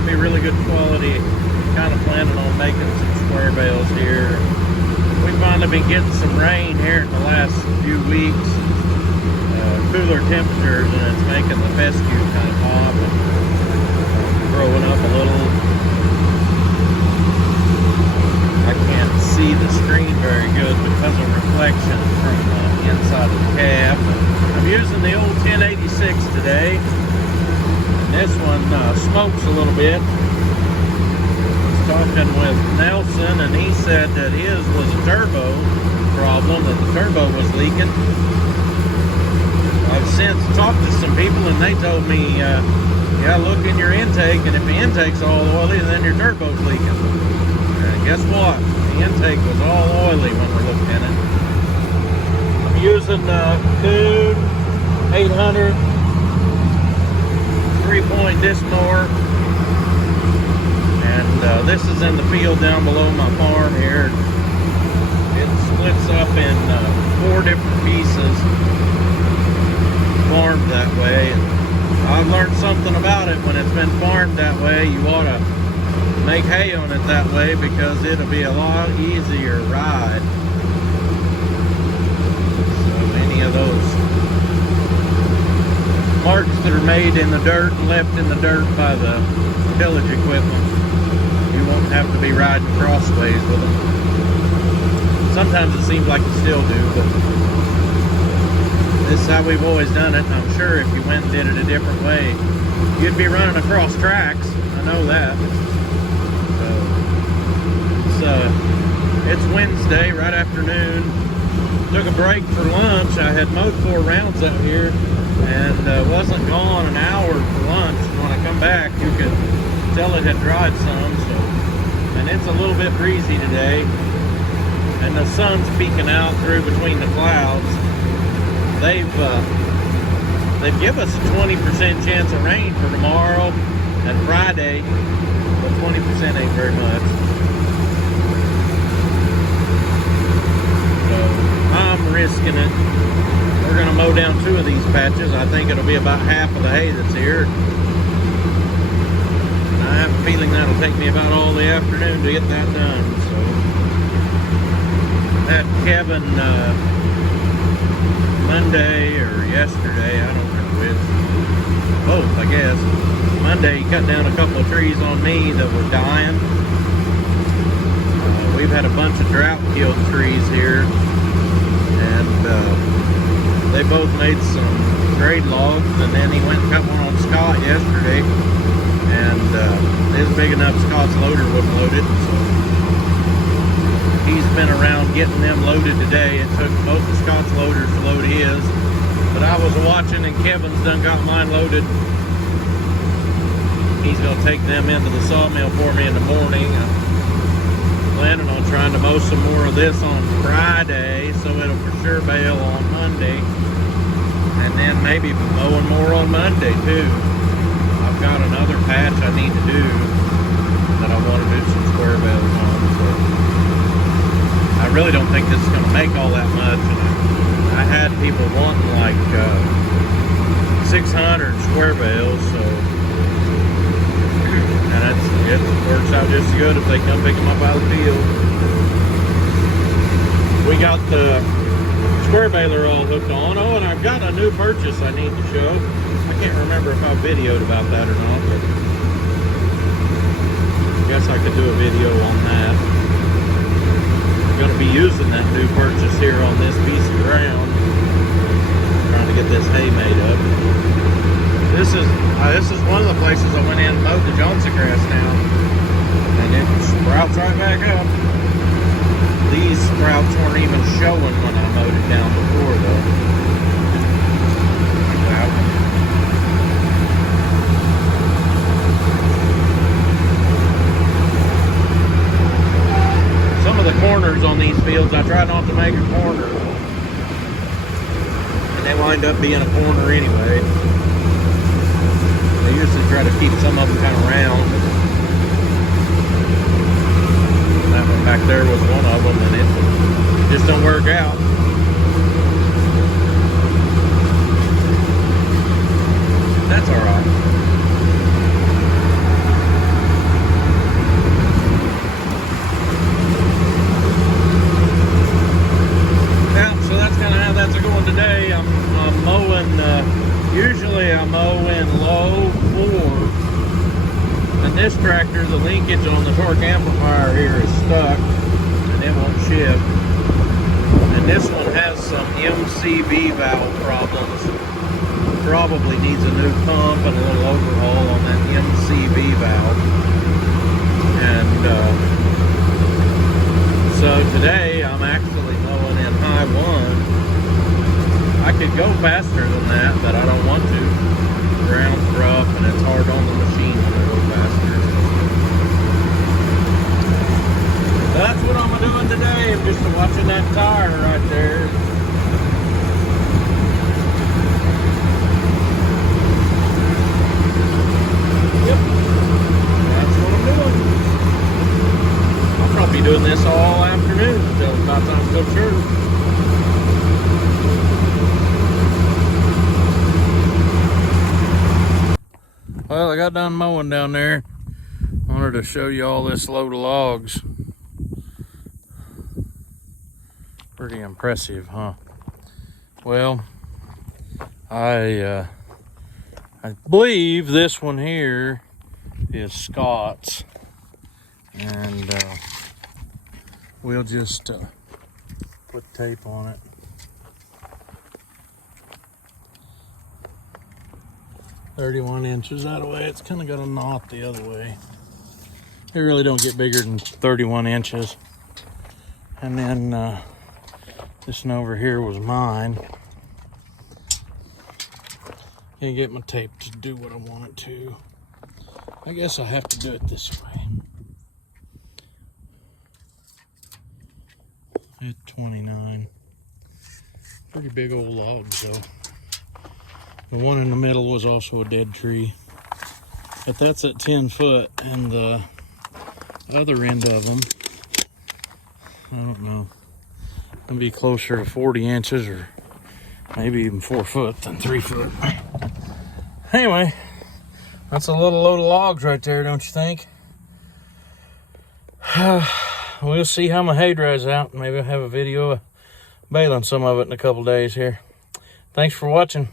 to be really good quality. Kind of planning on making some square bales here. We've finally been getting some rain here in the last few weeks. Cooler temperatures, and it's making the fescue kind of pop and growing up a little. I can't see the screen very good because of reflection from the inside of the cab. I'm using the old 1086 today, and this one smokes a little bit. I was talking with Nelson, and he said that his was a turbo problem, that the turbo was leaking. I've since talked to some people, and they told me, yeah, look in your intake, and if the intake's all oily, then your turbo's leaking. And guess what? The intake was all oily when we looked in it. I'm using Kuhn 800 3-point disc mower, and this is in the field down below my farm here. It splits up in 4 different pieces. Farmed that way, and I've learned something about it. When it's been farmed that way, you ought to make hay on it that way, because it'll be a lot easier ride. So any of those marks that are made in the dirt and left in the dirt by the tillage equipment, you won't have to be riding crossways with them. Sometimes it seems like you still do, but this is how we've always done it. I'm sure if you went and did it a different way, you'd be running across tracks. I know that. So it's Wednesday, right afternoon. Took a break for lunch. I had mowed 4 rounds out here, and wasn't gone an hour for lunch. When I come back, you could tell it had dried some. So, and it's a little bit breezy today, and the sun's peeking out through between the clouds. They've given us a 20% chance of rain for tomorrow and Friday, but 20% ain't very much. So I'm risking it. We're gonna mow down 2 of these patches. I think it'll be about half of the hay that's here. And I have a feeling that'll take me about all the afternoon to get that done. So I had Kevin Monday or yesterday, I don't remember which. Both, I guess. Monday, he cut down a couple of trees on me that were dying. We've had a bunch of drought-killed trees here, and they both made some grade logs, and then he went and cut one on Scott yesterday, and his big enough Scott's loader wouldn't load it, so he's been around getting them loaded today. It took both of Scott's loaders to load his, but I was watching, and Kevin's done got mine loaded. He's gonna take them into the sawmill for me in the morning. I'm planning on trying to mow some more of this on Friday, so it'll for sure bale on Monday, and then maybe mowing more on Monday too. I've got another patch I need to do that I want to do some square bales on, so I really don't think this is going to make all that much. And I had people wanting like 600 square bales, so, and it works out just as good if they come pick them up out of the field. We got the square baler all hooked on. Oh, and I've got a new purchase I need to show. I can't remember if I videoed about that or not, but I guess I could do a video on that. Going to be using that new purchase here on this piece of ground, trying to get this hay made up. This is one of the places I went in and mowed the Johnson grass down, and it sprouts right back up. These sprouts weren't even showing when I mowed it down before, though. Some of the corners on these fields, I try not to make a corner, and they wind up being a corner anyway. I usually try to keep some of them kind of round. That one back there was one of them, and it just don't work out. That's all right. today. I'm mowing, usually I mow in low 4. And this tractor, the linkage on the torque amplifier here is stuck and it won't shift. And this one has some MCV valve problems. Probably needs a new pump and a little overhaul on that MCV valve. And so today I'm actually mowing in high 1. I could go faster than that, but I don't want to. The ground's rough and it's hard on the machine when I go faster. That's what I'm doing today. I'm just watching that tire right there. Yep, that's what I'm doing. I'll probably be doing this all afternoon until about time to go to church. Well, I got done mowing down there. Wanted to show you all this load of logs. Pretty impressive, huh? Well, I believe this one here is Scott's, and we'll just put tape on it. "31 inches that way." It's kind of got a knot the other way. They really don't get bigger than 31 inches. And then this one over here was mine. Can't get my tape to do what I want it to. I guess I'll have to do it this way. At 29. Pretty big old logs though. The one in the middle was also a dead tree. But that's at 10 foot, and the other end of them, I don't know, it'll be closer to 40 inches or maybe even 4 foot than 3 foot. Anyway, that's a little load of logs right there, don't you think? We'll see how my hay dries out. Maybe I'll have a video of baling some of it in a couple days here. Thanks for watching.